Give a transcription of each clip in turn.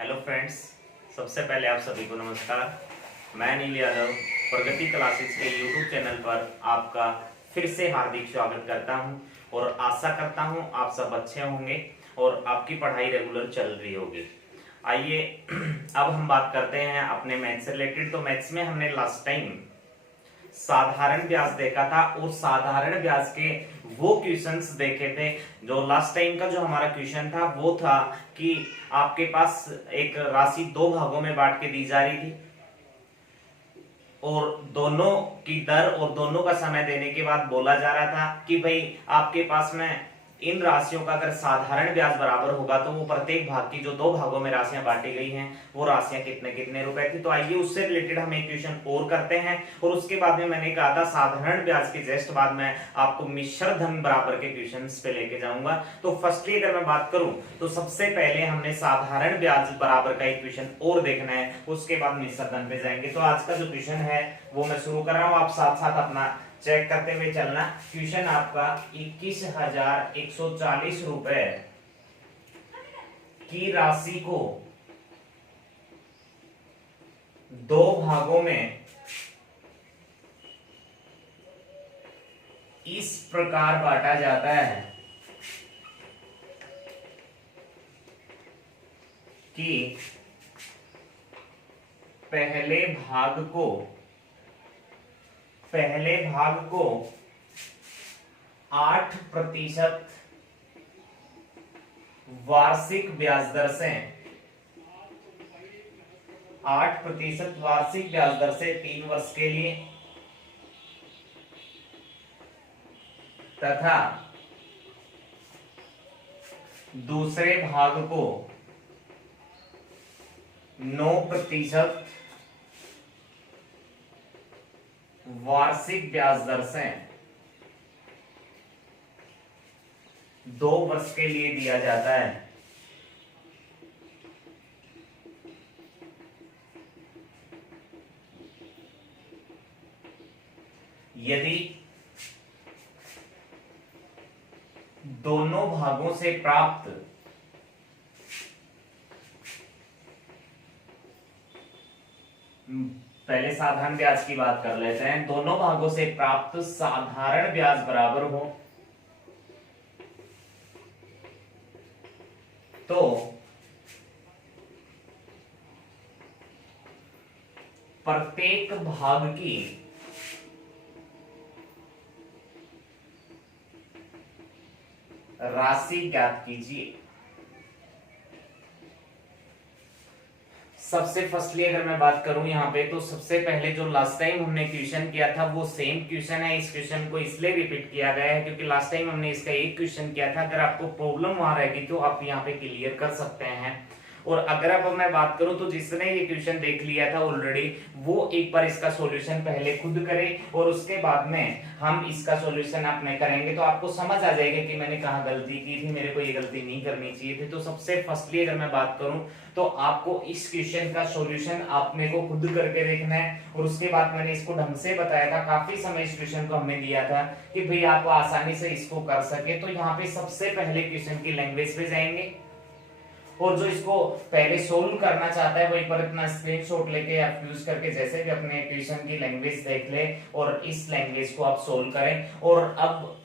Hello friends, सबसे पहले आप सभी को नमस्कार। मैं नील यादव प्रगति क्लासेस के यूट्यूब चैनल पर आपका फिर से हार्दिक स्वागत करता हूं और आशा करता हूं आप सब अच्छे होंगे और आपकी पढ़ाई रेगुलर चल रही होगी। आइए अब हम बात करते हैं अपने मैथ्स से रिलेटेड। तो मैथ्स में हमने लास्ट टाइम साधारण ब्याज देखा था और साधारण ब्याज के वो क्वेश्चंस देखे थे। जो लास्ट टाइम का जो हमारा क्वेश्चन था वो था कि आपके पास एक राशि दो भागों में बांट के दी जा रही थी और दोनों की दर और दोनों का समय देने के बाद बोला जा रहा था कि भाई आपके पास में इन राशियों का अगर साधारण ब्याज बराबर होगा तो वो प्रत्येक भाग की जो दो भागों में राशियां बांटी गई हैं वो राशियां कितने कितने रुपए थी। तो आइए उससे रिलेटेड हम एक क्वेश्चन और करते हैं और उसके बाद में मैंने कहा था साधारण ब्याज के जस्ट बाद में आपको मिश्र धन बराबर के क्वेश्चन पे लेके जाऊंगा। तो फर्स्टली अगर मैं बात करूं तो सबसे पहले हमने साधारण ब्याज बराबर का एक क्वेश्चन और देखना है, उसके बाद मिश्र धन पे जाएंगे। तो आज का जो क्वेश्चन है वो मैं शुरू कर रहा हूं, आप साथ साथ अपना चेक करते हुए चलना। क्वेश्चन आपका 21,140 रुपए की राशि को दो भागों में इस प्रकार बांटा जाता है कि पहले भाग को 8% वार्षिक ब्याज दर से 8% वार्षिक ब्याज दर से 3 वर्ष के लिए तथा दूसरे भाग को 9% वार्षिक ब्याज दर से 2 वर्ष के लिए दिया जाता है। यदि दोनों भागों से प्राप्त पहले साधारण ब्याज की बात कर लेते हैं, दोनों भागों से प्राप्त साधारण ब्याज बराबर हो तो प्रत्येक भाग की राशि ज्ञात कीजिए। सबसे फर्स्टली अगर मैं बात करूं यहाँ पे तो सबसे पहले जो लास्ट टाइम हमने क्वेश्चन किया था वो सेम क्वेश्चन है। इस क्वेश्चन को इसलिए रिपीट किया गया है क्योंकि लास्ट टाइम हमने इसका एक क्वेश्चन किया था। अगर आपको प्रॉब्लम वहां रहेगी तो आप यहाँ पे क्लियर कर सकते हैं। और अगर अब मैं बात करूं तो जिसने ये क्वेश्चन देख लिया था ऑलरेडी वो एक बार इसका सॉल्यूशन पहले खुद करे और उसके बाद में हम इसका सॉल्यूशन अपने करेंगे तो आपको समझ आ जाएगा कि मैंने कहाँ गलती की थी, मेरे को ये गलती नहीं करनी चाहिए थी। तो सबसे फर्स्टली अगर मैं बात करूं तो आपको इस क्वेश्चन का सॉल्यूशन आपने को खुद करके देखना है और उसके बाद मैंने इसको ढंग से बताया था। काफी समय इस क्वेश्चन को हमने दिया था कि भाई आप आसानी से इसको कर सके। तो यहाँ पे सबसे पहले क्वेश्चन की लैंग्वेज पे जाएंगे और जो इसको पहले सोल्व करना चाहता है वहीं पर अपना स्क्रीनशॉट लेके आप यूज करके जैसे भी अपने क्वेश्चन की लैंग्वेज देख ले और इस लैंग्वेज को आप सोल्व करें। और अब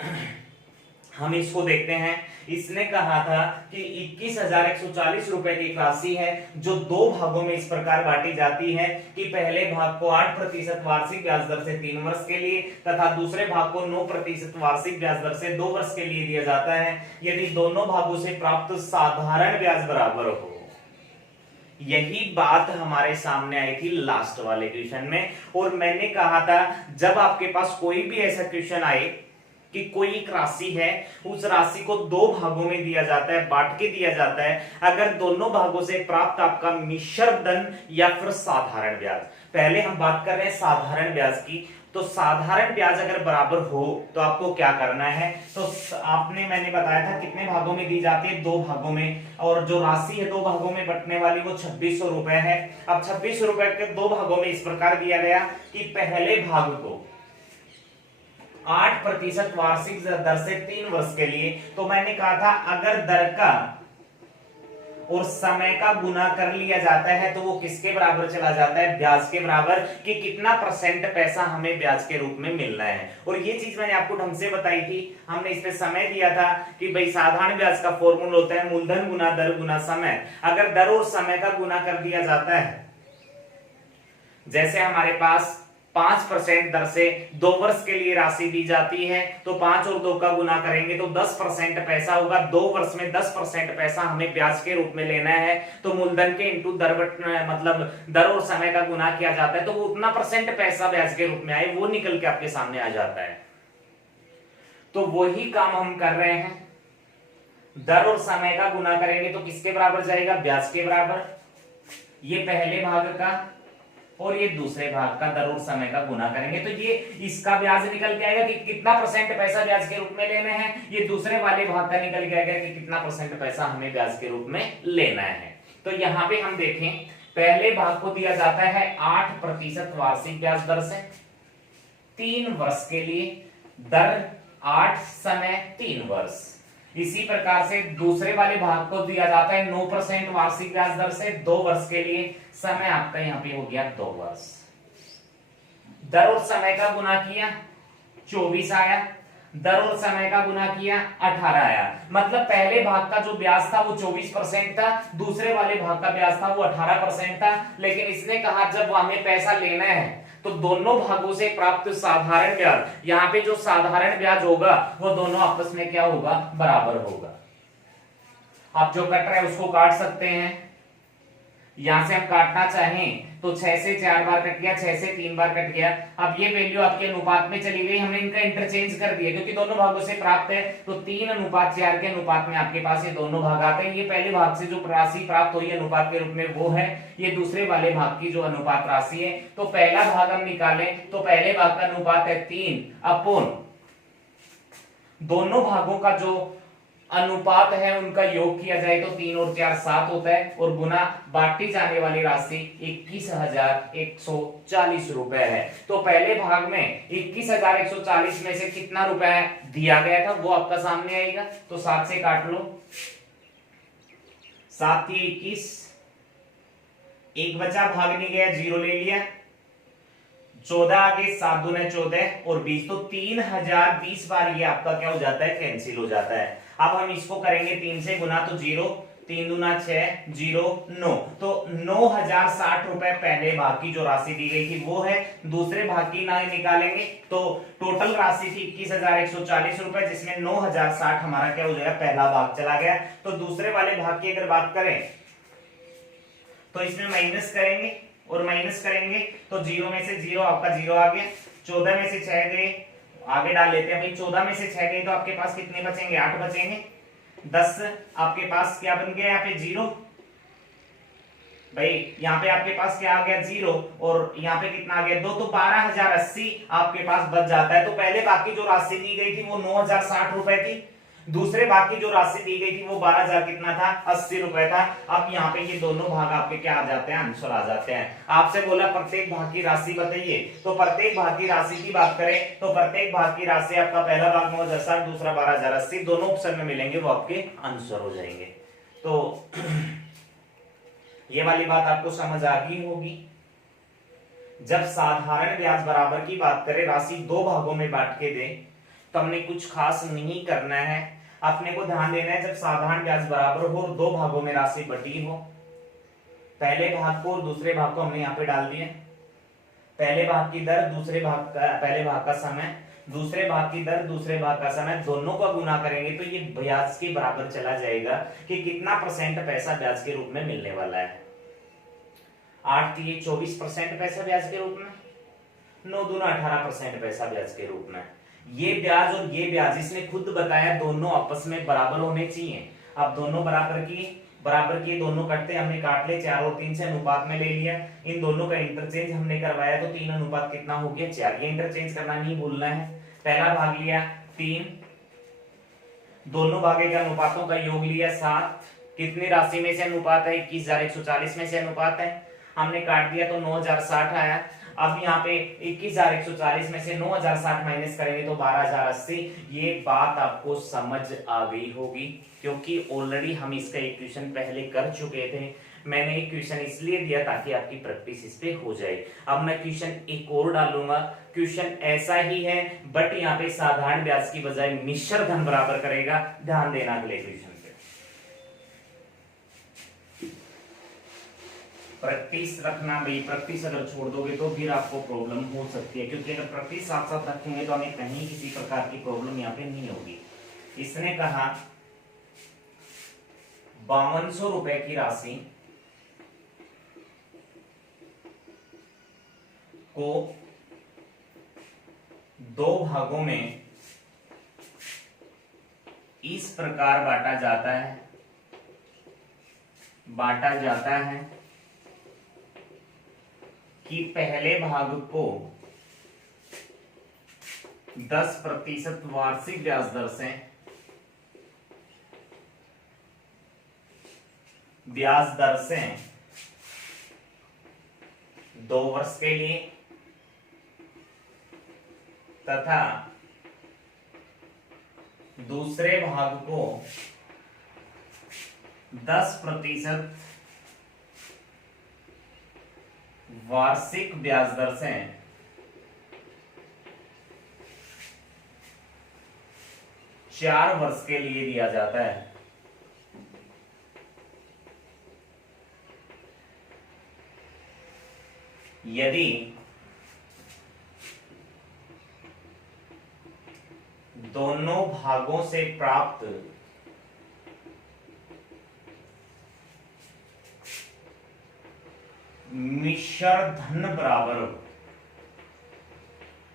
हम इसको देखते हैं। इसने कहा था कि 21,140 रुपए की राशि है जो दो भागों में इस प्रकार बांटी जाती है कि पहले भाग को 8% वार्षिक ब्याज दर से 3 वर्ष के लिए तथा दूसरे भाग को 9% वार्षिक ब्याज दर से 2 वर्ष के लिए दिया जाता है यदि दोनों भागों से प्राप्त साधारण ब्याज बराबर हो। यही बात हमारे सामने आई थी लास्ट वाले क्वेश्चन में। और मैंने कहा था जब आपके पास कोई भी ऐसा क्वेश्चन आए कि कोई एक राशि है, उस राशि को दो भागों में दिया जाता है, बांट के दिया जाता है, अगर दोनों भागों से प्राप्त आपका मिश्र धन या फिर साधारण ब्याज। पहले हम बात कर रहे हैं साधारण ब्याज की। तो साधारण ब्याज अगर बराबर हो तो आपको क्या करना है, तो आपने मैंने बताया था कितने भागों में दी जाती है, दो भागों में। और जो राशि है दो भागों में बंटने वाली वो 2600 रुपए है। अब 2600 रुपए के दो भागों में इस प्रकार दिया गया कि पहले भाग को 8% वार्षिक दर से 3 वर्ष के लिए। तो मैंने कहा था अगर दर का और समय का गुना कर लिया जाता है तो वो किसके बराबर चला जाता है, ब्याज के बराबर, कि कितना % पैसा हमें ब्याज के रूप में मिलना है। और ये चीज मैंने आपको ढंग से बताई थी, हमने इस पे समय दिया था कि भाई साधारण ब्याज का फॉर्मूला होता है मूलधन गुना दर गुना समय। अगर दर और समय का गुना कर दिया जाता है, जैसे हमारे पास 5% दर से 2 वर्ष के लिए राशि दी जाती है, तो 5 और 2 का गुना करेंगे तो 10% पैसा होगा। 2 वर्ष में 10% पैसा हमें ब्याज के रूप में लेना है, तो मूलधन के इंटू दर मतलब दर और समय का गुना किया जाता है, तो वो उतना % पैसा ब्याज के रूप में आए वो निकल के आपके सामने आ जाता है। तो वही काम हम कर रहे हैं, दर और समय का गुना करेंगे तो किसके बराबर जाएगा, ब्याज के बराबर। ये पहले भाग का और ये दूसरे भाग का दर और समय का गुना करेंगे तो ये इसका ब्याज निकल के आएगा कि कितना % पैसा ब्याज के रूप में लेना है। ये दूसरे वाले भाग का निकल के आएगा कि कितना % पैसा हमें ब्याज के रूप में लेना है। तो यहाँ पे हम देखें, पहले भाग को दिया जाता है 8% वार्षिक ब्याज दर से 3 वर्ष के लिए, दर 8, समय 3 वर्ष। इसी प्रकार से दूसरे वाले भाग को दिया जाता है 9% वार्षिक ब्याज दर से 2 वर्ष के लिए, समय आपका यहाँ पे हो गया 2 वर्ष। दर और समय का गुना किया 24 आया, दर और समय का गुना किया 18 आया। मतलब पहले भाग का जो ब्याज था वो 24% था, दूसरे वाले भाग का ब्याज था वो 18% था। लेकिन इसने कहा जब हमें पैसा लेना है तो दोनों भागों से प्राप्त साधारण ब्याज, यहाँ पे जो साधारण ब्याज होगा वो दोनों आपस में क्या होगा, बराबर होगा। आप जो कट रहा है उसको काट सकते हैं, यहां से हम काटना चाहें तो 6 से 4 बार कट गया, 6 से 3 बार कट गया। अब ये वैल्यू आपके अनुपात में चली गई, हमने इनका इंटरचेंज कर दिया क्योंकि दोनों भागों से प्राप्त है, तो 3:4 के अनुपात में आपके पास ये दोनों भाग आते हैं। ये पहले भाग से जो राशि प्राप्त हुई अनुपात के रूप में वो है, ये दूसरे वाले भाग की जो अनुपात राशि है। तो पहला भाग हम निकालें तो पहले भाग का अनुपात है 3/, दोनों भागों का जो अनुपात है उनका योग किया जाए तो 3 और 4 7 होता है, और गुना बांटी जाने वाली राशि 21,140 रुपए है। तो पहले भाग में 21,140 में से कितना रुपए दिया गया था वो आपका सामने आएगा, तो 7 से काट लो, 7 की 21, एक बचा भाग नहीं गया, 0 ले लिया, 14 आगे, 7 दूने 14 और 20, तो 3020 बार ये आपका क्या हो जाता है, कैंसिल हो जाता है। अब हम इसको करेंगे 3 से गुना तो 0, 3 दूना 6, 0 9, तो 9,060 रुपए पहले भाग की जो राशि दी गई थी वो है। दूसरे भाग की ना निकालेंगे तो टोटल राशि थी 21,140 रुपए, जिसमें 9,060 हमारा क्या हो जाएगा, पहला भाग चला गया। तो दूसरे वाले भाग की अगर बात करें तो इसमें माइनस करेंगे और माइनस करेंगे तो 0 में से 0 आपका 0 आ गया, 14 में से 6 गए, आगे डाल लेते हैं भाई, 14 में से 6 गए तो आपके पास कितने बचेंगे, 8 बचेंगे, 10 आपके पास क्या बन गया, यहाँ पे 0 भाई, यहाँ पे आपके पास क्या आ गया 0 और यहाँ पे कितना आ गया 2, तो 12,080 आपके पास बच जाता है। तो पहले बाकी जो राशि दी गई थी वो 9,060 रुपए थी, दूसरे भाग की जो राशि दी गई थी वो 12,000 कितना था, 80 रुपए था। अब यहाँ पे ये दोनों भाग आपके क्या आ जाते हैं, आंसर आ जाते हैं। आपसे बोला प्रत्येक भाग की राशि बताइए, तो प्रत्येक भाग की राशि की बात करें तो प्रत्येक भाग की राशि आपका पहला भाग 9,060, दूसरा 12,080, दोनों ऑप्शन में मिलेंगे, वो आपके आंसर हो जाएंगे। तो ये वाली बात आपको समझ आ गई होगी। जब साधारण ब्याज बराबर की बात करें, राशि 2 भागों में बांट के दें तो हमने कुछ खास नहीं करना है, अपने को ध्यान देना है जब साधारण ब्याज बराबर हो और 2 भागों में राशि बटी हो, पहले भाग को और दूसरे भाग को हमने यहाँ पे डाल दिया, पहले भाग की दर, दूसरे भाग का, पहले भाग का समय, दूसरे भाग की दर, दूसरे भाग का समय, दोनों का गुना करेंगे तो ये ब्याज के बराबर चला जाएगा कि कितना % पैसा ब्याज के रूप में मिलने वाला है। 8 ये 24% पैसा ब्याज के रूप में, 9 दूना 18% पैसा ब्याज के रूप में। ये ब्याज और ये ब्याज इसने खुद बताया दोनों आपस में बराबर होने चाहिए। अब दोनों बराबर की दोनों कटते, हमने काट ले, 4 और 3 से अनुपात में ले लिया, इन दोनों का इंटरचेंज हमने करवाया तो 3 अनुपात कितना हो गया, 4। ये इंटरचेंज करना नहीं भूलना है। पहला भाग लिया 3, दोनों भागे के अनुपातों का योग लिया 7, कितनी राशि में से अनुपात है, 21,140 में से अनुपात है। हमने काट दिया तो 9060 आया। अब यहाँ पे 21140 में से 9060 माइनस करेंगे तो 12080। ये बात आपको समझ आ गई होगी क्योंकि ऑलरेडी हम इसका इक्वेशन पहले कर चुके थे। मैंने एक क्वेश्चन इसलिए दिया ताकि आपकी प्रैक्टिस इस पे हो जाए। अब मैं क्वेश्चन एक और डालूंगा। क्वेश्चन ऐसा ही है बट यहाँ पे साधारण ब्याज की बजाय मिश्र धन बराबर करेगा। ध्यान देना अगले क्वेश्चन पे। प्रैक्टिस रखना भाई, प्रैक्टिस अगर छोड़ दोगे तो फिर आपको प्रॉब्लम हो सकती है, क्योंकि अगर प्रैक्टिस साथ साथ रखेंगे तो हमें कहीं किसी प्रकार की प्रॉब्लम यहाँ पे नहीं होगी। इसने कहा 5200 रुपए की राशि को 2 भागों में इस प्रकार बांटा जाता है कि पहले भाग को 10% वार्षिक ब्याज दर से 2 वर्ष के लिए तथा दूसरे भाग को 10% वार्षिक ब्याज दर से 4 वर्ष के लिए दिया जाता है। यदि दोनों भागों से प्राप्त मिश्र धन बराबर हो,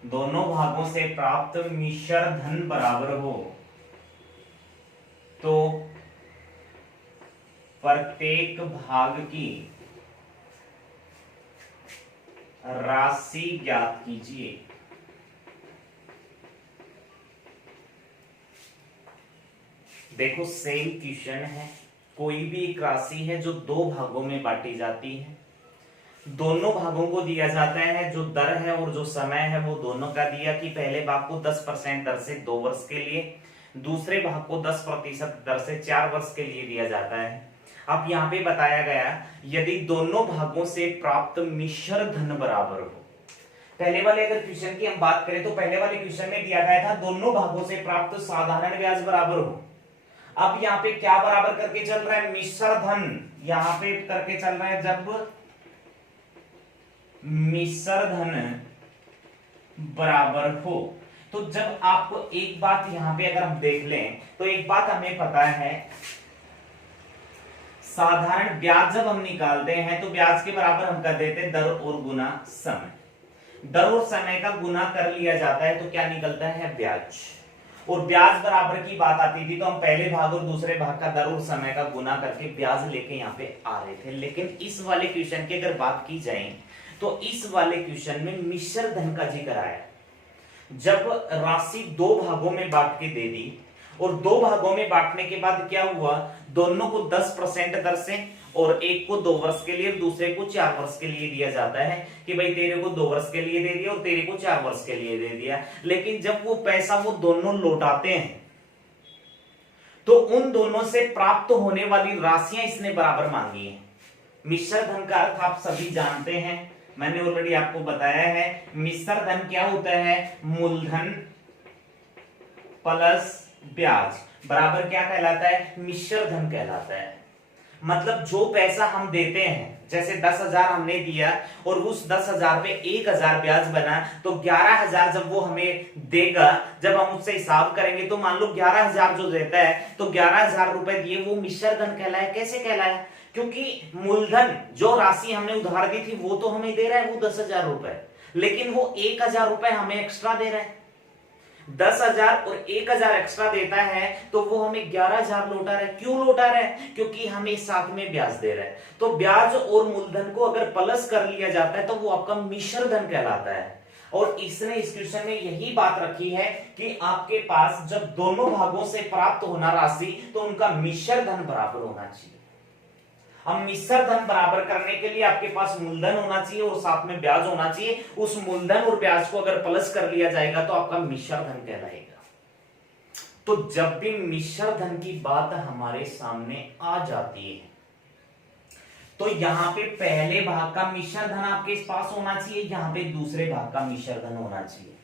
दोनों भागों से प्राप्त मिश्र धन बराबर हो तो प्रत्येक भाग की राशि ज्ञात कीजिए। देखो सेम क्वेश्चन है, कोई भी एक राशि है जो 2 भागों में बांटी जाती है। दोनों भागों को दिया जाता है, जो दर है और जो समय है वो दोनों का दिया कि पहले भाग को 10% दर से 2 वर्ष के लिए, दूसरे भाग को 10% दर से 4 वर्ष के लिए दिया जाता है। अब यहाँ पे बताया गया यदि दोनों भागों से प्राप्त मिश्र धन बराबर हो। पहले वाले अगर क्वेश्चन की हम बात करें तो पहले वाले क्वेश्चन में दिया गया था दोनों भागों से प्राप्त साधारण ब्याज बराबर हो। अब यहाँ पे क्या बराबर करके चल रहा है? मिश्र धन यहाँ पे करके चल रहा है। जब मिश्र धन बराबर हो तो जब आपको एक बात यहां पे अगर हम देख लें तो एक बात हमें पता है, साधारण ब्याज जब हम निकालते हैं तो ब्याज के बराबर हम कर देते हैं दर और गुना समय। दर और समय का गुना कर लिया जाता है तो क्या निकलता है? ब्याज। और ब्याज बराबर की बात आती थी तो हम पहले भाग और दूसरे भाग का दर और समय का गुना करके ब्याज लेके यहाँ पे आ रहे थे। लेकिन इस वाले क्वेश्चन की अगर बात की जाए तो इस वाले क्वेश्चन में मिश्र धन का जिक्र आया। जब राशि 2 भागों में बांट के दे दी और 2 भागों में बांटने के बाद क्या हुआ, दोनों को 10% दर से और एक को 2 वर्ष के लिए दूसरे को 4 वर्ष के लिए दिया जाता है कि भाई तेरे को 2 वर्ष के लिए दे दिया और तेरे को 4 वर्ष के लिए दे दिया। लेकिन जब वो पैसा वो दोनों लौटाते हैं तो उन दोनों से प्राप्त होने वाली राशियां इसने बराबर मांगी है। मिश्र धन का अर्थ आप सभी जानते हैं, मैंने ऑलरेडी आपको बताया है। मिश्र धन क्या होता है? मूलधन प्लस ब्याज बराबर क्या कहलाता है? मिश्र धन कहलाता है। मतलब जो पैसा हम देते हैं, जैसे 10,000 हमने दिया और उस 10,000 पे 1,000 ब्याज बना तो 11,000 जब वो हमें देगा, जब हम उससे हिसाब करेंगे तो मान लो 11,000 जो देता है तो 11,000 रुपए दिए, वो मिश्र धन कहलाया। कैसे कहलाया? क्योंकि मूलधन जो राशि हमने उधार दी थी वो तो हमें दे रहा है वो 10,000 रुपए, लेकिन वो 1,000 रुपए हमें एक्स्ट्रा दे रहा है। 10,000 और 1,000 एक्स्ट्रा देता है तो वो हमें 11,000 लौटा रहा है। क्यों लौटा रहा है? क्योंकि हमें साथ में ब्याज दे रहा है। तो ब्याज और मूलधन को अगर प्लस कर लिया जाता है तो वो आपका मिश्र धन कहलाता है। और इसने इस क्वेश्चन में यही बात रखी है कि आपके पास जब दोनों भागों से प्राप्त होना राशि तो उनका मिश्र धन बराबर होना चाहिए। अब मिश्र धन बराबर करने के लिए आपके पास मूलधन होना चाहिए और साथ में ब्याज होना चाहिए। उस मूलधन और ब्याज को अगर प्लस कर लिया जाएगा तो आपका मिश्र धन कहलाएगा। तो जब भी मिश्र धन की बात हमारे सामने आ जाती है तो यहां पे पहले भाग का मिश्र धन आपके पास होना चाहिए, यहां पे दूसरे भाग का मिश्र धन होना चाहिए।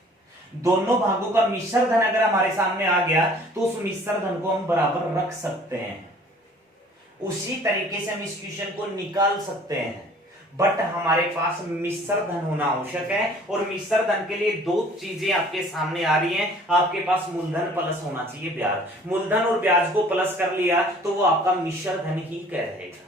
दोनों भागों का मिश्र धन अगर हमारे सामने आ गया तो उस मिश्र धन को हम बराबर रख सकते हैं। उसी तरीके से हम इस क्वेश्चन को निकाल सकते हैं, बट हमारे पास मिश्र धन होना आवश्यक है। और मिश्र धन के लिए दो चीजें आपके सामने आ रही हैं। आपके पास मूलधन प्लस होना चाहिए ब्याज। मूलधन और ब्याज को प्लस कर लिया तो वो आपका मिश्र धन ही कहलाएगा।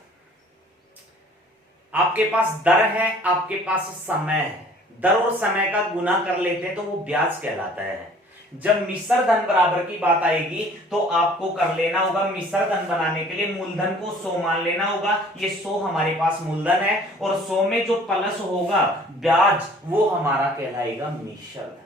आपके पास दर है, आपके पास समय है, दर और समय का गुना कर लेते हैं तो वो ब्याज कहलाता है। जब मिश्र धन बराबर की बात आएगी तो आपको कर लेना होगा, मिश्र धन बनाने के लिए मूलधन को 100 मान लेना होगा। ये 100 हमारे पास मूलधन है और 100 में जो प्लस होगा ब्याज वो हमारा कहलाएगा मिश्र धन।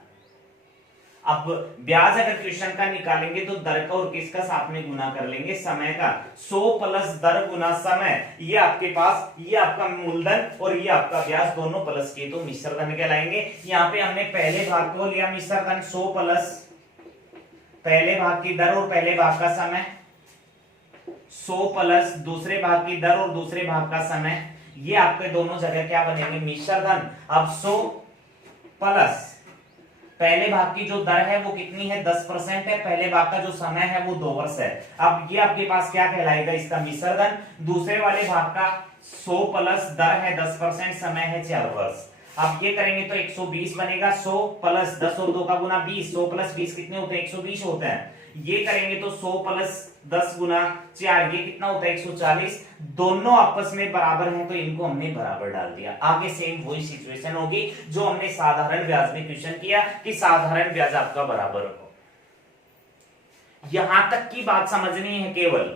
अब ब्याज अगर क्वेश्चन का निकालेंगे तो दर का और किसका साथ में गुना कर लेंगे, समय का। 100 प्लस दर गुना समय, ये आपके पास, ये आपका मूलधन और ये आपका ब्याज, दोनों प्लस किए तो मिश्र धन कहलाएंगे। यहाँ पे हमने पहले भाग को लिया मिश्र धन 100 प्लस पहले भाग की दर और पहले भाग का समय, 100 प्लस दूसरे भाग की दर और दूसरे भाग का समय, ये आपके दोनों जगह क्या बनेंगे, मिश्र धन। अब 100 प्लस पहले भाग की जो दर है वो कितनी है, 10% है। पहले भाग का जो समय है वो 2 वर्ष है। अब ये आपके पास क्या कहलाएगा, इसका मिश्र धन। दूसरे वाले भाग का 100 प्लस दर है 10%, समय है 4 वर्ष। अब ये करेंगे तो 120 बनेगा। 100 प्लस 10 और 2 का गुना 20, 100 प्लस 20 कितने होते हैं, 120 होते हैं। ये करेंगे तो 100 प्लस 10 गुना 4, ये कितना होता है, 140। दोनों आपस में बराबर हैं तो इनको हमने बराबर डाल दिया। आगे सेम वही सिचुएशन होगी जो हमने साधारण ब्याज में क्वेश्चन किया कि साधारण ब्याज आपका बराबर हो। यहां तक की बात समझनी है। केवल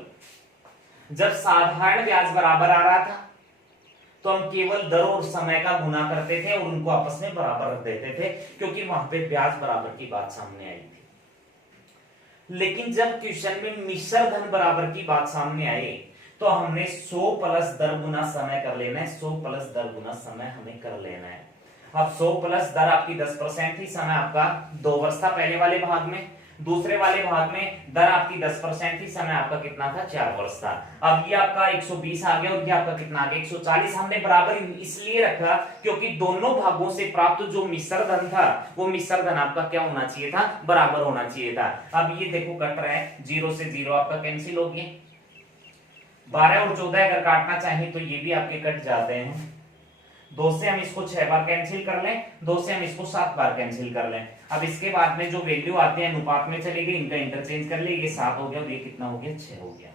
जब साधारण ब्याज बराबर आ रहा था तो हम केवल दर और समय का गुना करते थे और उनको आपस में बराबर रख देते थे, क्योंकि वहां पे ब्याज बराबर की बात सामने आई थी। लेकिन जब क्वेश्चन में मिश्र धन बराबर की बात सामने आई तो हमने 100 प्लस दर गुना समय कर लेना है। 100 प्लस दर गुना समय हमें कर लेना है। अब 100 प्लस दर आपकी 10% थी, समय आपका 2 वर्ष था पहले वाले भाग में। दूसरे वाले भाग में दर आपकी 10% थी, समय आपका कितना था, 4 वर्ष था। अब ये आपका 120 आ गया और ये आपका कितना आ गया, 140। हमने बराबर इसलिए रखा क्योंकि दोनों भागों से प्राप्त जो मिश्र धन था वो मिश्र धन आपका क्या होना चाहिए था, बराबर होना चाहिए था। अब ये देखो कट रहा है, 0 से 0 आपका कैंसिल हो गया। 12 और 14 अगर काटना चाहिए तो ये भी आपके कट जाते हैं। 2 से हम इसको 6 बार कैंसिल कर लें, 2 से हम इसको 7 बार कैंसिल कर लें। अब इसके बाद में जो वैल्यू आते हैं अनुपात में चले गए, इनका इंटरचेंज कर ले। ये 7 हो गया और ये कितना हो गया, 6 हो गया।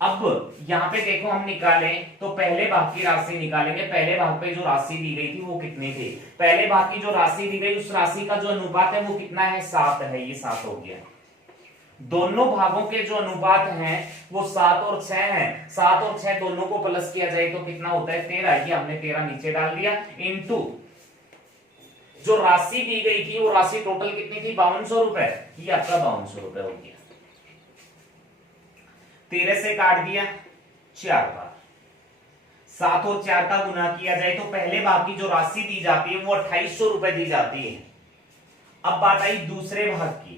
अब यहाँ पे देखो हम निकालें तो पहले भाग की राशि निकालेंगे। पहले भाग पे जो राशि दी गई थी वो कितनी थी, पहले भाग की जो राशि दी गई उस राशि का जो अनुपात है वो कितना है, 7 है। ये 7 हो गया। दोनों भागों के जो अनुपात हैं वो 7 और 6 हैं। 7 और 6 दोनों को प्लस किया जाए तो कितना होता है, 13। ये हमने 13 नीचे डाल दिया, इनटू जो राशि दी गई थी वो राशि टोटल कितनी थी, 5200 रुपए। ये आपका 5200 रुपए हो गया। 13 से काट दिया 4 बार, 7 और 4 का गुना किया जाए तो पहले भाग की जो राशि दी जाती है वो 2800 रुपए दी जाती है। अब बात आई दूसरे भाग की।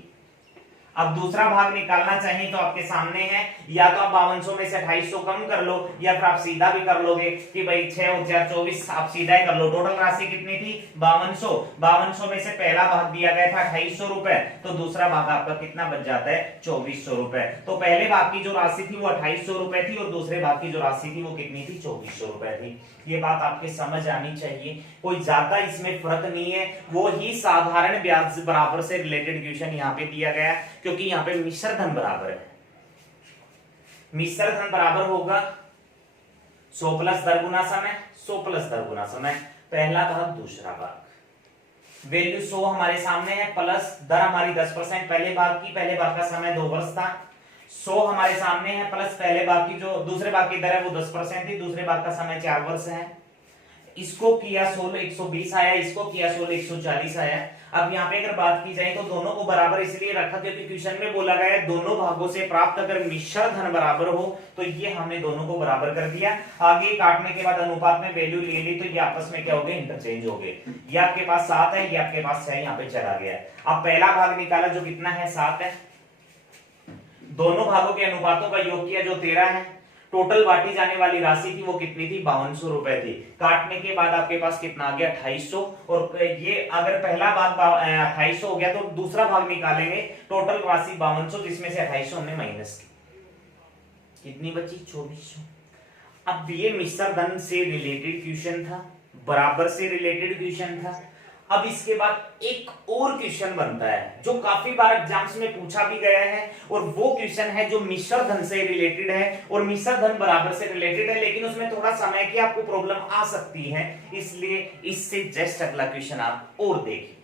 अब दूसरा भाग निकालना चाहिए तो आपके सामने है, या तो आप 5200 में से 2800 कम कर लो या फिर आप सीधा भी कर लोगे कि भाई 6 और 4 24, आप सीधा ही कर लो। टोटल राशि कितनी थी, 5200। 5200 में से पहला भाग दिया गया था 2800 रुपए, तो दूसरा भाग आपका कितना बच जाता है, 2400 रुपए। तो पहले भाग की जो राशि थी वो 2800 रुपए थी और दूसरे भाग की जो राशि थी वो कितनी थी, 2400 रुपए थी। ये बात आपके समझ आनी चाहिए, कोई ज्यादा इसमें फर्क नहीं है। वो ही साधारण ब्याज बराबर से रिलेटेड क्वेश्चन यहाँ पे दिया गया क्योंकि यहाँ पे मिश्र धन बराबर है। मिश्र धन बराबर होगा 100 प्लस दर गुना समय, 100 प्लस दर गुना समय, पहला भाग दूसरा भाग। वैल्यू 100 हमारे सामने है, प्लस दर हमारी 10% पहले भाग की, पहले भाग का समय 2 वर्ष था। 100 हमारे सामने है, प्लस पहले भाग की जो दूसरे भाग की दर है वो 10% थी, दूसरे भाग का समय 4 वर्ष है। इसको किया 16 120 आया, इसको किया 16 140 आया। अब यहाँ पे अगर बात की जाए तो दोनों को बराबर इसलिए रखा क्योंकि क्वेश्चन में बोला गया है दोनों भागों से प्राप्त अगर मिश्र धन बराबर हो, तो ये हमने दोनों को बराबर कर दिया। आगे काटने के बाद अनुपात में वैल्यू ले ली तो ये आपस में क्या हो गए, इंटरचेंज हो गए। ये आपके पास 7 है, ये आपके पास 6 यहाँ पे चला गया। अब पहला भाग निकाला जो कितना है 7 है, दोनों भागों के अनुपातों का योग किया जो 13 है। टोटल बांटी जाने वाली राशि थी वो कितनी थी, 5200 रुपए थी। काटने के बाद आपके पास कितना आ गया 2800। और ये अगर पहला भाग 2800 हो गया तो दूसरा भाग निकालेंगे, टोटल राशि 5200 जिसमें से 2800 हमने माइनस की, कितनी बची 2400। अब ये मिश्र धन से रिलेटेड क्वेश्चन था, बराबर से रिलेटेड क्वेश्चन था। अब इसके बाद एक और क्वेश्चन बनता है जो काफी बार एग्जाम्स में पूछा भी गया है, और वो क्वेश्चन है जो मिश्र धन से रिलेटेड है और मिश्र धन बराबर से रिलेटेड है, लेकिन उसमें थोड़ा समय की आपको प्रॉब्लम आ सकती है, इसलिए इससे जस्ट अगला क्वेश्चन आप और देखिए।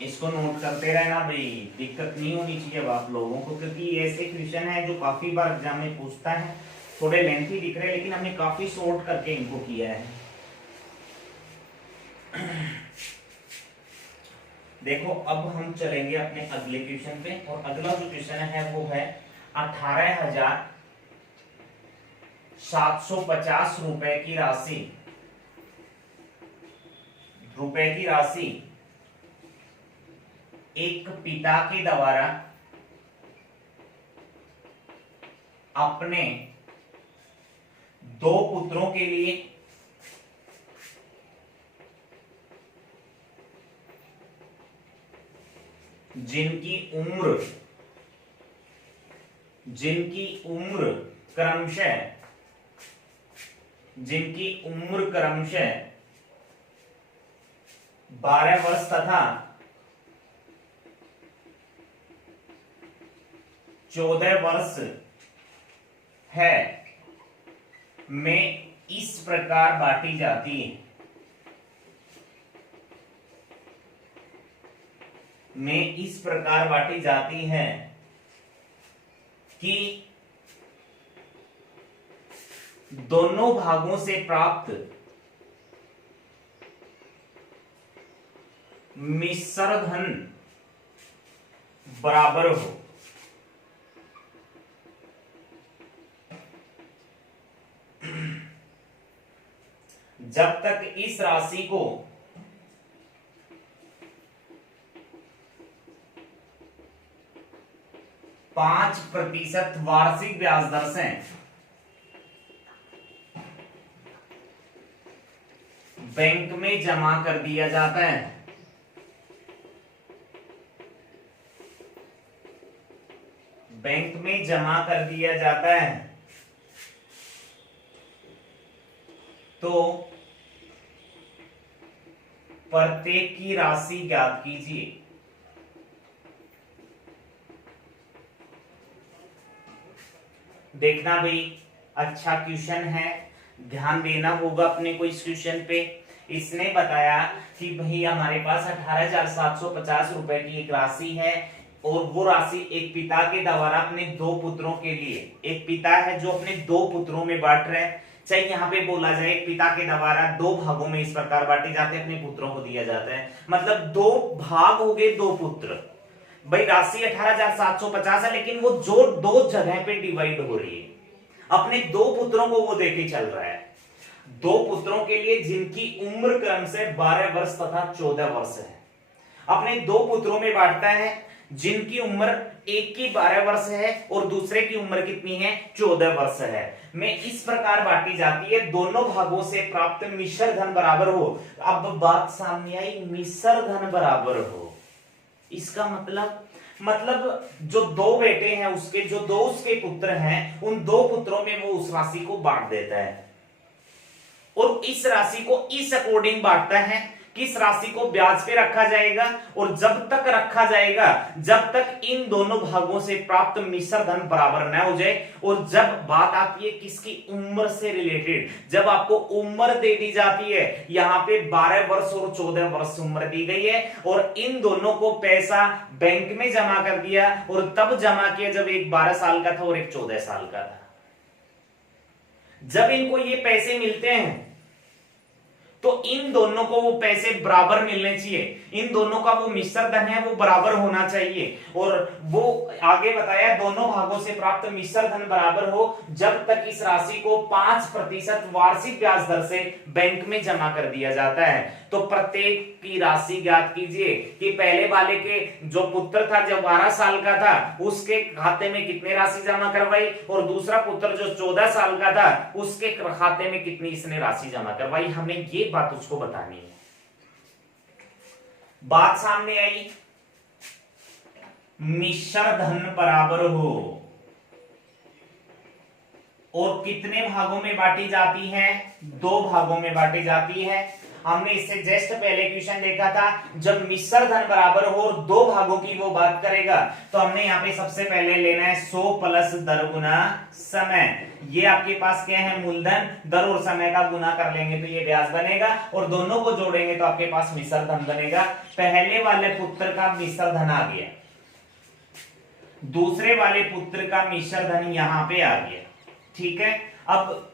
इसको नोट करते रहना भाई, दिक्कत नहीं होनी चाहिए अब आप लोगों को, क्योंकि ये ऐसे क्वेश्चन है जो काफी बार एग्जाम में पूछता है। थोड़े लेंथी दिख रहे हैं लेकिन हमने काफी शॉर्ट करके इनको किया है। देखो अब हम चलेंगे अपने अगले क्वेश्चन पे, और अगला जो क्वेश्चन है वो है 18,750 रुपए की राशि एक पिता के द्वारा अपने 2 पुत्रों के लिए जिनकी उम्र क्रमशः 12 वर्ष तथा 14 वर्ष है, में इस प्रकार बांटी जाती है कि दोनों भागों से प्राप्त मिश्र धन बराबर हो। जब तक इस राशि को 5% वार्षिक ब्याज दर से बैंक में जमा कर दिया जाता है, तो प्रत्येक की राशि ज्ञात कीजिए। देखना भाई अच्छा क्वेश्चन है, ध्यान देना होगा अपने को इस क्वेश्चन पे। इसने बताया कि भाई हमारे पास 18,750 रुपए की एक राशि है, और वो राशि एक पिता के द्वारा अपने 2 पुत्रों के लिए, एक पिता है जो अपने 2 पुत्रों में बांट रहे हैं। चाहे यहाँ पे बोला जाए पिता के द्वारा 2 भागों में इस प्रकार बांटे जाते हैं, अपने पुत्रों को दिया जाता है, मतलब 2 भाग हो गए 2 पुत्र। भाई राशि 18,750 है, लेकिन वो जो 2 जगह पे डिवाइड हो रही है, अपने 2 पुत्रों को वो देके चल रहा है। 2 पुत्रों के लिए जिनकी उम्र क्रम से 12 वर्ष तथा 14 वर्ष है, अपने 2 पुत्रों में बांटता है जिनकी उम्र एक की 12 वर्ष है और दूसरे की उम्र कितनी है 14 वर्ष है, में इस प्रकार बांटी जाती है दोनों भागों से प्राप्त मिश्र धन बराबर हो। अब बात सामने आई, मिश्र धन बराबर हो, इसका मतलब जो 2 बेटे हैं उसके, जो 2 उसके पुत्र हैं, उन 2 पुत्रों में वो उस राशि को बांट देता है, और इस राशि को इस अकॉर्डिंग बांटता है किस राशि को ब्याज पे रखा जाएगा, और जब तक रखा जाएगा जब तक इन दोनों भागों से प्राप्त मिश्र धन बराबर न हो जाए। और जब बात आती है किसकी, उम्र से रिलेटेड, जब आपको उम्र दे दी जाती है, यहां पे 12 वर्ष और 14 वर्ष उम्र दी गई है, और इन दोनों को पैसा बैंक में जमा कर दिया, और तब जमा किया जब एक 12 साल का था और एक 14 साल का था। जब इनको ये पैसे मिलते हैं तो इन दोनों को वो पैसे बराबर मिलने चाहिए, इन दोनों का वो मिश्र धन है वो बराबर होना चाहिए। और वो आगे बताया दोनों भागों से प्राप्त मिश्र धन बराबर हो जब तक इस राशि को 5% वार्षिक ब्याज दर से बैंक में जमा कर दिया जाता है। तो प्रत्येक की राशि ज्ञात कीजिए कि पहले वाले के जो पुत्र था जब 12 साल का था उसके खाते में कितने राशि जमा करवाई, और दूसरा पुत्र जो 14 साल का था उसके खाते में कितनी इसने राशि जमा करवाई। हमने ये बात उसको बतानी है। बात सामने आई, मिश्र धन बराबर हो और कितने भागों में बांटी जाती है, 2 भागों में बांटी जाती है। हमने इससे जस्ट पहले क्वेश्चन देखा था जब मिश्र धन बराबर हो और 2 भागों की वो बात करेगा तो हमने यहाँ पे सबसे पहले लेना है 100 प्लस दर गुना समय। ये आपके पास क्या है, मूलधन, दर और समय का गुना कर लेंगे तो ये ब्याज बनेगा और दोनों को जोड़ेंगे तो आपके पास मिश्र धन बनेगा। पहले वाले पुत्र का मिश्र धन आ गया, दूसरे वाले पुत्र का मिश्र धन यहां पे आ गया, ठीक है। अब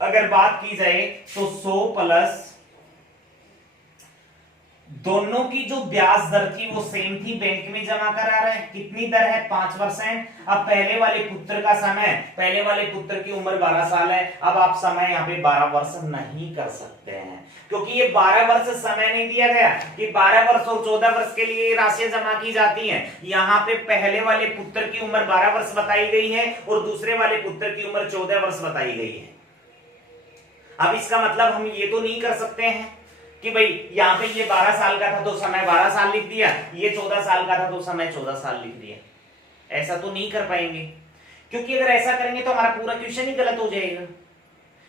अगर बात की जाए तो 100 प्लस दोनों की जो ब्याज दर थी वो सेम थी, बैंक में जमा करा रहे हैं, कितनी दर है 5%। अब पहले वाले पुत्र का समय, पहले वाले पुत्र की उम्र 12 साल है, अब आप समय यहाँ पे 12 वर्ष नहीं कर सकते हैं क्योंकि ये 12 वर्ष समय नहीं दिया गया कि 12 वर्ष और 14 वर्ष के लिए राशियां जमा की जाती हैं। यहाँ पे पहले वाले पुत्र की उम्र 12 वर्ष बताई गई है और दूसरे वाले पुत्र की उम्र 14 वर्ष बताई गई है। अब इसका मतलब हम ये तो नहीं कर सकते हैं कि भाई यहाँ पे ये 12 साल का था तो समय 12 साल लिख दिया, ये 14 साल का था तो समय 14 साल लिख दिया, ऐसा तो नहीं कर पाएंगे क्योंकि अगर ऐसा करेंगे तो हमारा पूरा क्वेश्चन ही गलत हो जाएगा।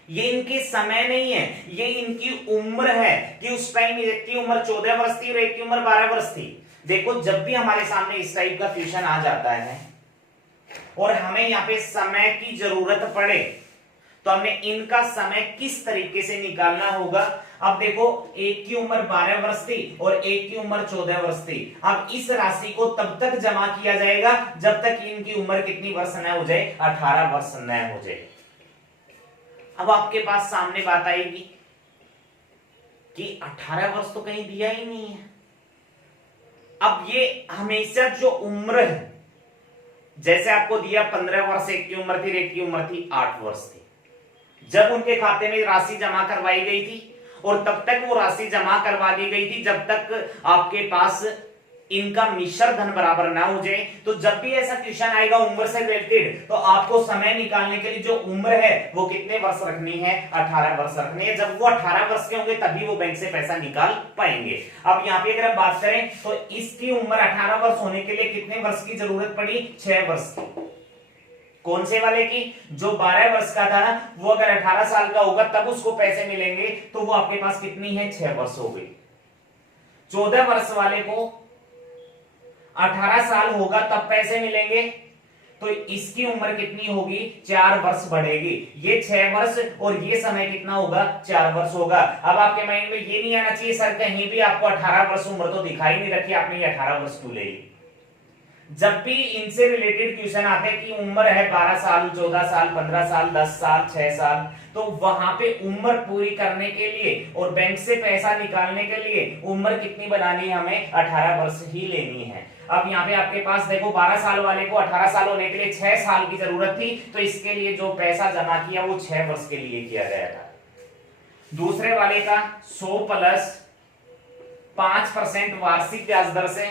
ये इनके समय नहीं है, ये इनकी उम्र है कि उस टाइम एक की उम्र 14 वर्ष थी और एक की उम्र 12 वर्ष थी। देखो जब भी हमारे सामने इस टाइप का क्वेश्चन आ जाता है और हमें यहाँ पे समय की जरूरत पड़े तो हमें इनका समय किस तरीके से निकालना होगा। अब देखो एक की उम्र 12 वर्ष थी और एक की उम्र 14 वर्ष थी। अब इस राशि को तब तक जमा किया जाएगा जब तक इनकी उम्र कितनी वर्ष न हो जाए, 18 वर्ष न हो जाए। अब आपके पास सामने बात आएगी कि 18 वर्ष तो कहीं दिया ही नहीं है। अब ये हमेशा जो उम्र है, जैसे आपको दिया 15 वर्ष एक की उम्र थी, एक की उम्र थी 8 वर्ष थी जब उनके खाते में राशि जमा करवाई गई थी, और तब तक वो राशि जमा करवा दी गई थी जब तक आपके पास इनका मिश्र धन बराबर ना हो जाए। तो जब भी ऐसा क्वेश्चन आएगा उम्र से रिलेटेड तो आपको समय निकालने के लिए जो उम्र है वो कितने वर्ष रखनी है, 18 वर्ष रखनी है। जब वो 18 वर्ष के होंगे तभी वो बैंक से पैसा निकाल पाएंगे। अब यहाँ पे अगर हम बात करें तो इसकी उम्र 18 वर्ष होने के लिए कितने वर्ष की जरूरत पड़ी, 6 वर्ष की। कौन से वाले की, जो 12 वर्ष का था वो अगर 18 साल का होगा तब उसको पैसे मिलेंगे, तो वो आपके पास कितनी है, 6 वर्ष हो गई। 14 वर्ष वाले को 18 साल होगा तब पैसे मिलेंगे, तो इसकी उम्र कितनी होगी, 4 वर्ष बढ़ेगी। ये 6 वर्ष और ये समय कितना होगा, 4 वर्ष होगा। अब आपके माइंड में ये नहीं आना चाहिए सर कहीं भी आपको 18 वर्ष उम्र तो दिखाई नहीं रखी, आपने ये 18 वर्ष क्यों ले ली। जब भी इनसे रिलेटेड क्वेश्चन आते हैं कि उम्र है 12 साल, 14 साल, 15 साल, 10 साल, 6 साल, तो वहां पे उम्र पूरी करने के लिए और बैंक से पैसा निकालने के लिए उम्र कितनी बनानी है, हमें 18 वर्ष ही लेनी है। अब यहाँ पे आपके पास देखो 12 साल वाले को 18 साल होने के लिए 6 साल की जरूरत थी, तो इसके लिए जो पैसा जमा किया वो 6 वर्ष के लिए किया गया था। दूसरे वाले का 100 प्लस 5% वार्षिक ब्याज दर से,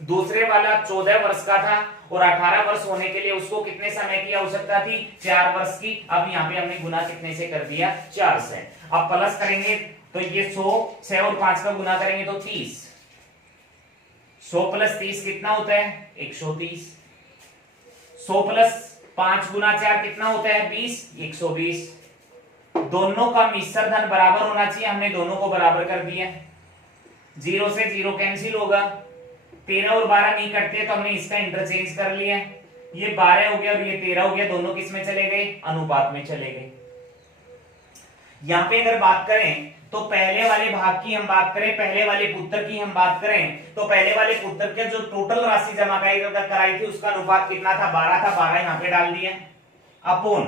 दूसरे वाला 14 वर्ष का था और 18 वर्ष होने के लिए उसको कितने समय की आवश्यकता थी, 4 वर्ष की। अब यहाँ पे हमने गुना कितने से कर दिया, 4 से। अब प्लस करेंगे तो ये 100, 6 और 5 का गुना करेंगे तो 30, 100 प्लस 30 कितना होता है, 130। 100 प्लस 5 गुना 4 कितना होता है, 20, 120। दोनों का मिश्र धन बराबर होना चाहिए, हमने दोनों को बराबर कर दिया। 0 से 0 कैंसिल होगा, 13 और 12 नहीं कटते तो हमने इसका इंटरचेंज कर लिया। ये 12 हो गया और ये 13 हो गया, दोनों किस में चले गए, अनुपात में चले गए। यहां पे अगर बात करें तो पहले वाले भाग की हम बात करें, पहले वाले पुत्र की हम बात करें तो पहले वाले पुत्र के जो टोटल राशि जमा कराई थी उसका अनुपात कितना था, 12 था, 12 यहां पे डाल दिया अपोन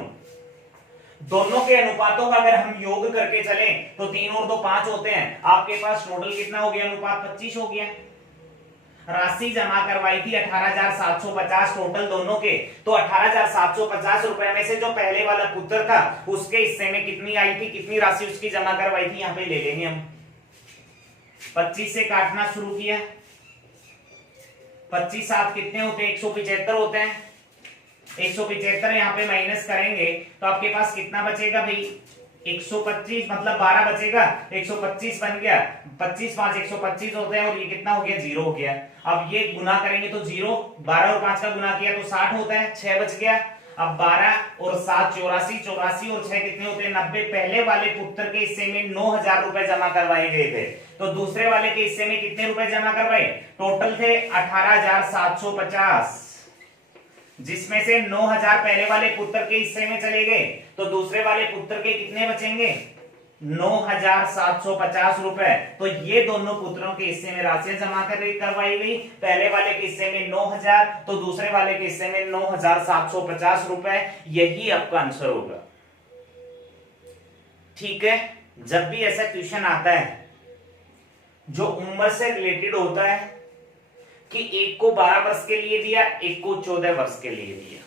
दोनों के अनुपातों का अगर हम योग करके चलें तो 3 और 2 5 होते हैं, आपके पास टोटल कितना हो गया, अनुपात 25 हो गया। राशि जमा करवाई थी 18,750 टोटल दोनों के, तो 18,750 रुपए में से जो पहले वाला पुत्र था उसके हिस्से में कितनी आई थी, कितनी राशि उसकी जमा करवाई थी, यहां पे ले लेंगे हम। 25 से काटना शुरू किया, 25 7 कितने होते हैं, 175 होते हैं। 175 यहाँ पे माइनस करेंगे तो आपके पास कितना बचेगा भाई, 125 मतलब 12 बचेगा, 125 बन गया, 25 5 125 होते हैं और ये कितना हो गया, 0 हो गया। अब ये गुना करेंगे तो 0, 12 और 5 का गुना किया तो 60 होता है, 6 बच गया। अब 12 और 7 84, 84 और 6 कितने होते हैं, 90। पहले वाले पुत्र के हिस्से में 9,000 रुपए जमा करवाए गए थे, तो दूसरे वाले के हिस्से में कितने रुपए जमा करवाए, टोटल थे 18,750, जिसमें से 9,000 पहले वाले पुत्र के हिस्से में चले गए, तो दूसरे वाले पुत्र के कितने बचेंगे, 9,750 रुपए। तो ये दोनों पुत्रों के हिस्से में राशि जमा करवाई गई, पहले वाले के हिस्से में 9,000, तो दूसरे वाले के हिस्से में 9,750 रुपए। यही आपका आंसर होगा। ठीक है, जब भी ऐसा क्वेश्चन आता है जो उम्र से रिलेटेड होता है कि एक को 12 वर्ष के लिए दिया, एक को 14 वर्ष के लिए दिया,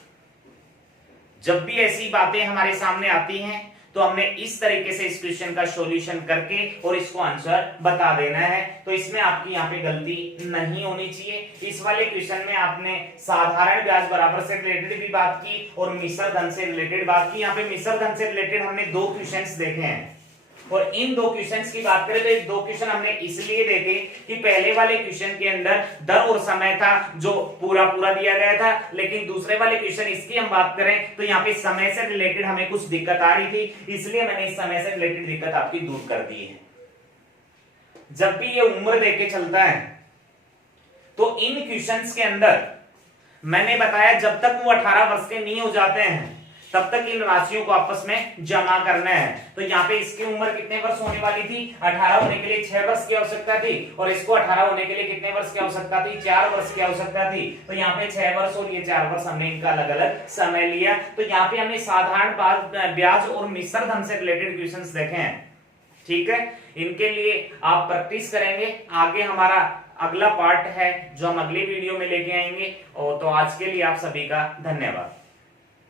जब भी ऐसी बातें हमारे सामने आती हैं तो हमने इस तरीके से इस क्वेश्चन का सॉल्यूशन करके और इसको आंसर बता देना है। तो इसमें आपकी यहाँ पे गलती नहीं होनी चाहिए। इस वाले क्वेश्चन में आपने साधारण ब्याज बराबर से रिलेटेड भी बात की और मिश्र धन से रिलेटेड बात की। यहाँ पे मिश्र धन से रिलेटेड हमने 2 क्वेश्चंस देखे हैं, और इन 2 क्वेश्चंस की बात करें तो ये 2 क्वेश्चन हमने इसलिए देखे कि पहले वाले क्वेश्चन के अंदर दर और समय था जो पूरा दिया गया था, लेकिन दूसरे वाले क्वेश्चन इसकी हम बात करें तो यहाँ पे समय से रिलेटेड हमें कुछ दिक्कत आ रही थी, इसलिए मैंने इस समय से रिलेटेड दिक्कत आपकी दूर कर दी है। जब भी ये उम्र देके चलता है तो इन क्वेश्चंस के अंदर मैंने बताया जब तक वो 18 वर्ष के नहीं हो जाते हैं तब तक इन राशियों को आपस में जमा करना है। तो यहाँ पे इसकी उम्र कितने वर्ष होने वाली थी, 18 होने के लिए 6 वर्ष की आवश्यकता थी, और इसको 18 होने के लिए कितने वर्ष की आवश्यकता थी, 4 वर्ष की आवश्यकता थी। तो यहाँ पे 6 वर्ष और ये 4 वर्ष हमने इनका अलग अलग समय लिया। तो यहाँ पे हमने साधारण ब्याज और मिश्र धन से रिलेटेड क्वेश्चंस देखे हैं। ठीक है, इनके लिए आप प्रैक्टिस करेंगे। आगे हमारा अगला पार्ट है जो हम अगली वीडियो में लेके आएंगे। और तो आज के लिए आप सभी का धन्यवाद।